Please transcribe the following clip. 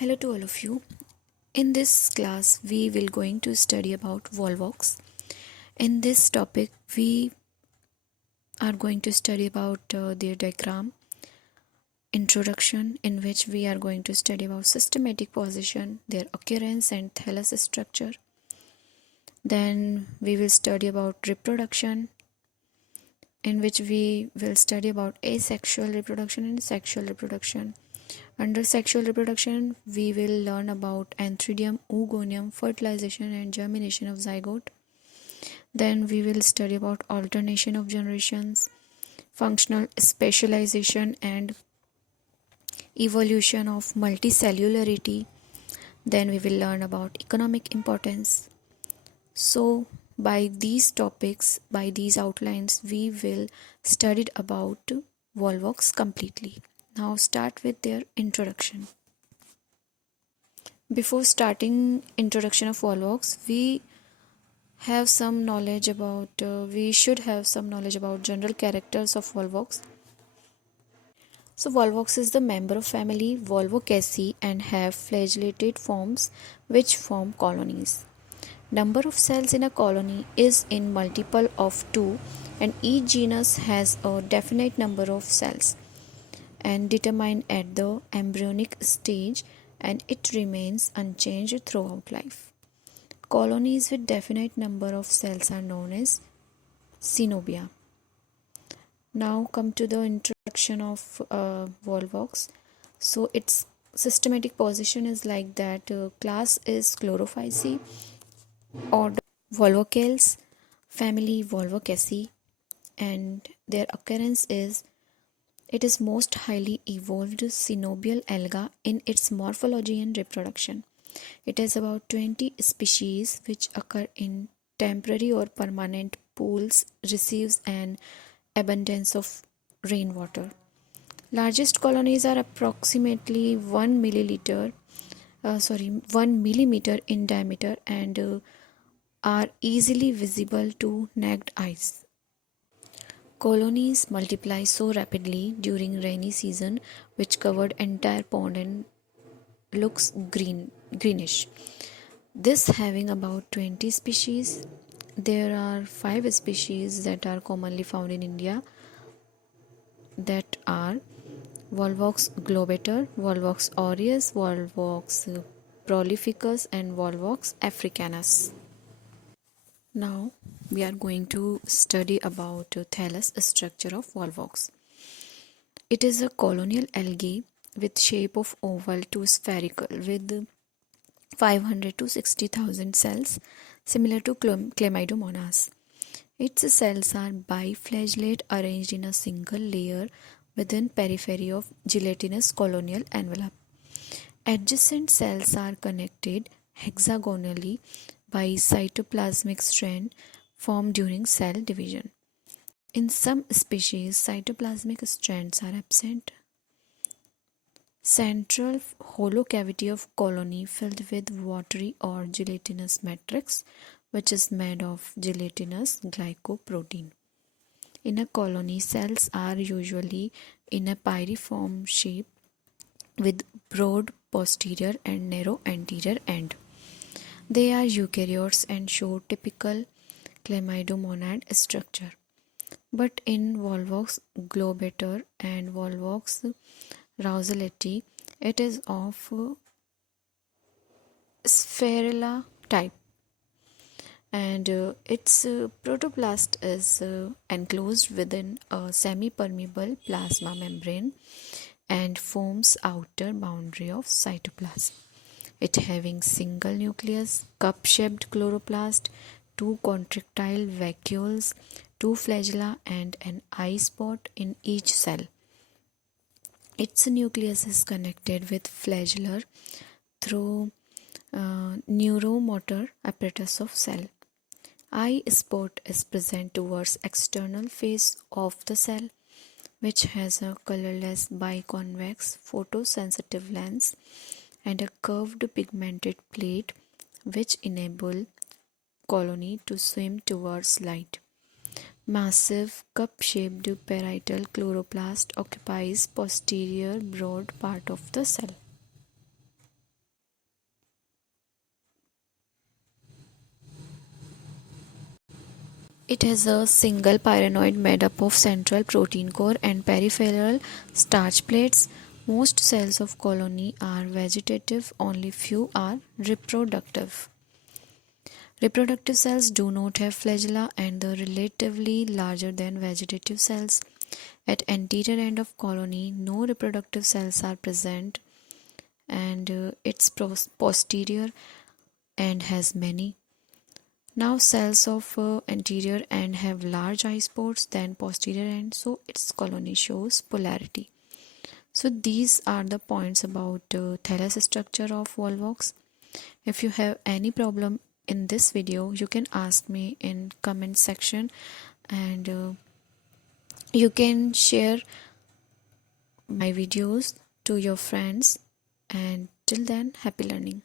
Hello to all of you. In this class, we will going to study about Volvox. In this topic, we are going to study about their diagram, introduction, in which we are going to study about systematic position, their occurrence and thallus structure. Then we will study about reproduction, in which we will study about asexual reproduction and sexual reproduction. Under sexual reproduction, we will learn about antheridium, oogonium, fertilization and germination of zygote. Then we will study about alternation of generations, functional specialization and evolution of multicellularity. Then we will learn about economic importance. So by these topics, by these outlines, we will study about Volvox completely. Now start with their introduction. Before starting introduction of Volvox, we should have some knowledge about general characters of Volvox. So Volvox is the member of family Volvocaceae and have flagellated forms which form colonies. Number of cells in a colony is in multiple of 2 and each genus has a definite number of cells and determined at the embryonic stage, and it remains unchanged throughout life. Colonies with definite number of cells are known as Cynobia. Now come to the introduction of Volvox. So its systematic position is like that. Class is Chlorophyceae, order Volvocales, family Volvocaceae, and their occurrence is it is most highly evolved synobial alga in its morphology and reproduction. It has about 20 species which occur in temporary or permanent pools, receives an abundance of rainwater. Largest colonies are approximately 1 millimeter in diameter and are easily visible to naked eyes. Colonies multiply so rapidly during rainy season which covered entire pond and looks greenish. This having about 20 species. There are 5 species that are commonly found in India, that are Volvox globator, Volvox aureus, Volvox prolificus and Volvox africanus. Now we are going to study about thallus structure of Volvox. It is a colonial algae with shape of oval to spherical with 500 to 60,000 cells, similar to Chlamydomonas. Its cells are biflagellate arranged in a single layer within periphery of gelatinous colonial envelope. Adjacent cells are connected hexagonally by cytoplasmic strand formed during cell division. In some species, cytoplasmic strands are absent. Central hollow cavity of colony filled with watery or gelatinous matrix, which is made of gelatinous glycoprotein. In a colony, cells are usually in a pyriform shape with broad posterior and narrow anterior end. They are eukaryotes and show typical chlamydomonad structure. But in Volvox globator and Volvox rousseleti, it is of spherula type, and its protoplast is enclosed within a semi-permeable plasma membrane and forms outer boundary of cytoplasm. It having single nucleus, cup-shaped chloroplast, 2 contractile vacuoles, 2 flagella and an eye spot in each cell. Its nucleus is connected with flagellar through neuromotor apparatus of cell. Eye spot is present towards external face of the cell, which has a colorless biconvex photosensitive lens and a curved pigmented plate which enable colony to swim towards light. Massive cup-shaped parietal chloroplast occupies posterior broad part of the cell. It has a single pyrenoid made up of central protein core and peripheral starch plates. Most cells of colony are vegetative, only few are reproductive. Reproductive cells do not have flagella and are relatively larger than vegetative cells. At anterior end of colony, no reproductive cells are present, and it's posterior and has many. Now cells of anterior end have large eye spots than posterior end, so its colony shows polarity. So these are the points about thallus structure of Volvox. If you have any problem in this video, you can ask me in comment section, and you can share my videos to your friends. And till then, happy learning.